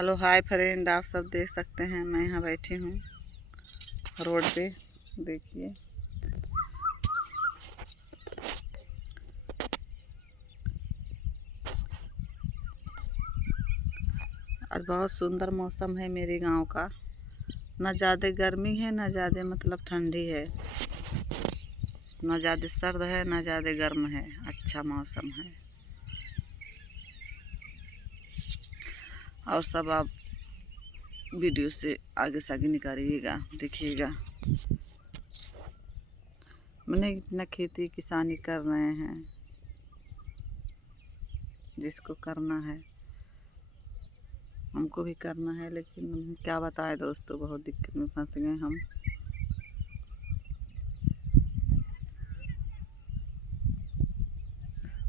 Hello hi friend, आप सब देख सकते हैं मैं यहाँ बैठी हूँ रोड पे। देखिए आज बहुत सुंदर मौसम है मेरे गांव का। ना ज़्यादा गर्मी है ना ज़्यादा मतलब ठंडी है, ना ज़्यादा सर्द है ना ज़्यादा गर्म है। अच्छा मौसम है। और सब आप वीडियो से आगे निकालिएगा, देखिएगा। मैंने इतना खेती किसानी कर रहे हैं, जिसको करना है हमको भी करना है, लेकिन क्या बताएं दोस्तों, बहुत दिक्कत में फंस गए हम।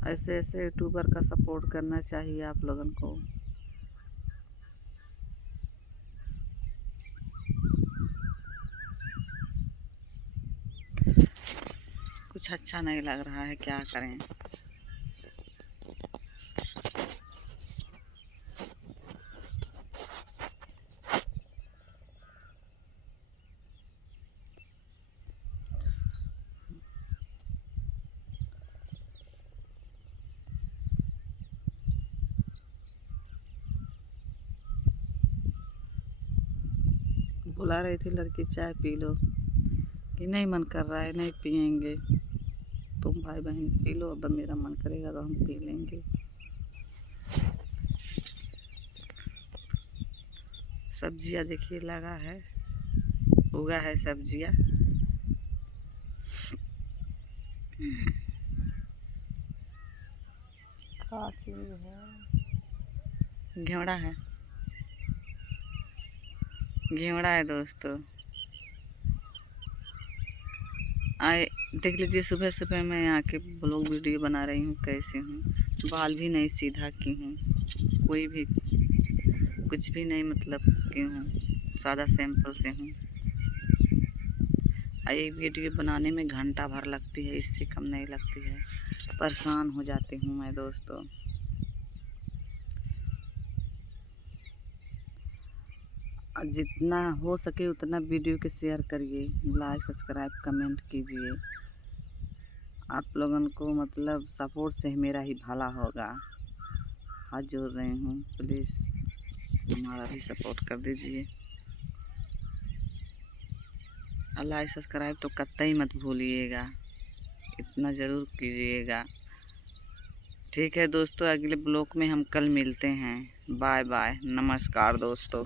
ऐसे ऐसे यूट्यूबर का सपोर्ट करना चाहिए आप लोगों को। कुछ अच्छा नहीं लग रहा है, क्या करें। बुला रही थी लड़की चाय पी लो, कि नहीं मन कर रहा है, नहीं पियेंगे। तुम भाई बहन पी लो, अब मेरा मन करेगा तो हम पी लेंगे। सब्जियां देखिए लगा है, उगा है सब्जियां। घेवड़ा है, घेवड़ा है दोस्तों। आए देख लीजिए, सुबह सुबह मैं आके ब्लॉग वीडियो बना रही हूँ। कैसे हूँ, बाल भी नहीं सीधा की हूँ, कोई भी कुछ भी नहीं मतलब की हूँ, सादा सिंपल से हूँ। ये वीडियो बनाने में घंटा भर लगती है, इससे कम नहीं लगती है। परेशान हो जाती हूँ मैं दोस्तों। जितना हो सके उतना वीडियो के शेयर करिए, लाइक सब्सक्राइब कमेंट कीजिए। आप लोगों को मतलब सपोर्ट से मेरा ही भला होगा। हाथ जोड़ रही हूँ, प्लीज़ हमारा भी सपोर्ट कर दीजिए। लाइक सब्सक्राइब तो कतई मत भूलिएगा, इतना ज़रूर कीजिएगा। ठीक है दोस्तों, अगले ब्लॉग में हम कल मिलते हैं। बाय बाय, नमस्कार दोस्तों।